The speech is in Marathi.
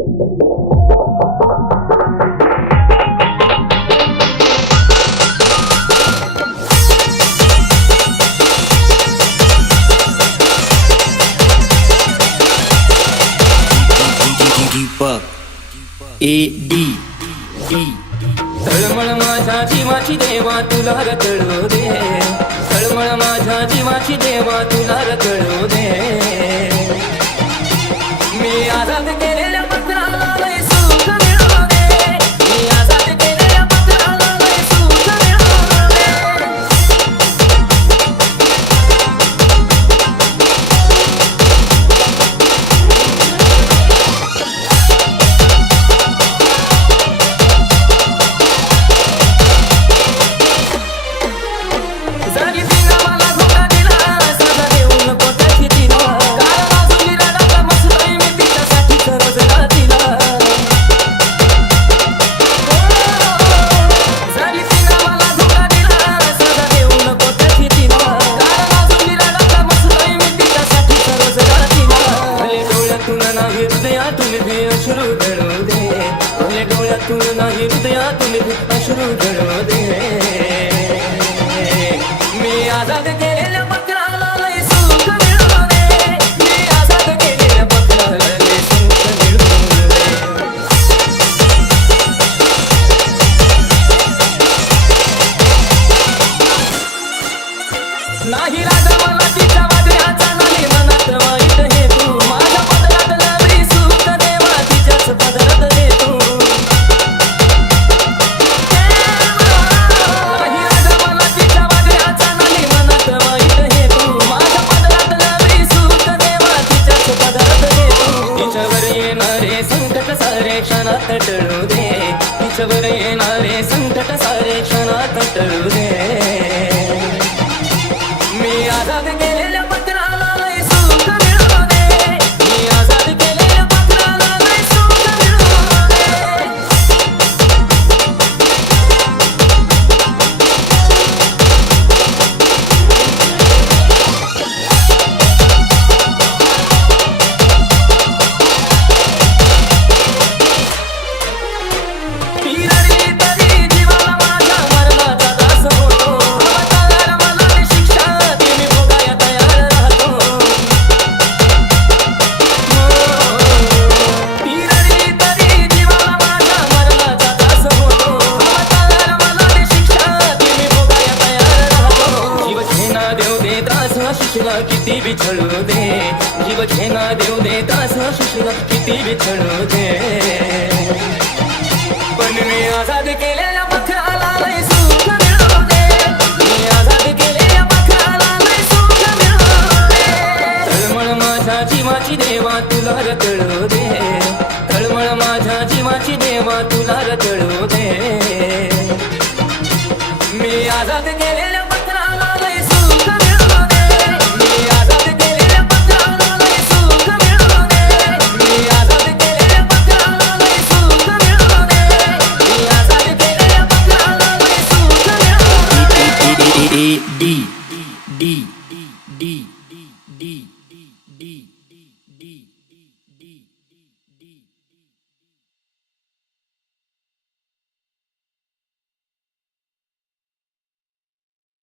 AD तळमळ माझ्या जीवाची देवा तुला रतळू दे, तळमळ माझ्या जीवाची देवा तुला रतळू दे। मी आजाद केलेल्या पत्राला लय सुख मिळू दे, मी आजाद केलेल्या पत्राला लय सुख मिळू दे। अश्रू गळू दे, भले डोळ्यातून नाही हृदयातून अश्रू गळू दे। मी आजाद केलेल्या पत्राला लय सुख मिळू दे, मी आजाद केलेल्या पत्राला लय सुख मिळू दे। नाही राजा मला तिच्या वादळाचा, नाही मनात वाईट हे तू, माझ्या पदरातला बी सुख देवा तिच्याच पदरात दे तू। नाही राजा मला तिच्या वादळाचा, नाही मनात वाईट हे तू, माझ्या पदरातला बी सुख देवा तिच्याच पदरात दे तू। तिच्यावर येणारे संकट सारे क्षणात टळू दे, तिच्यावर येणारे संकट सारे क्षणात टळू दे। मी आजाद केलेल्या पत्राला लय सुख मिळू दे, मी आजाद केलेल्या पत्राला लय सुख मिळू दे। ती रडली तरी जीवाला माझ्या मरणाचा त्रास होतो, अवतार मला ती शिक्षा ती मी भोगाया तयार राहतो। ती रडली तरी जीवाला माझ्या मरणाचा त्रास होतो, अवतार मला ती शिक्षा ती मी भोगाया तयार राहतो। जीव घेना देव दे त्रास शिशला किती बिछळू दे, जीव घेना देव दे त्रास शिशला किती बिछळू दे। पण मी आजाद केलेल्या पत्राला लय सुख मिळू दे, मी आजाद केलेल्या पत्राला लय सुख मिळू दे। तळमळ माझ्या जीवाची देवा तुला रतळू दे, तळमळ माझ्या जीवाची देवा तुला रतळू दे। मी आजाद केलेल्या पत्राला लय सुख मिळू दे, मी आजाद केलेल्या पत्राला लय सुख मिळू दे, मी आजाद केलेल्या पत्राला लय सुख मिळू दे, मी आजाद केलेल्या पत्राला लय सुख मिळू दे। AD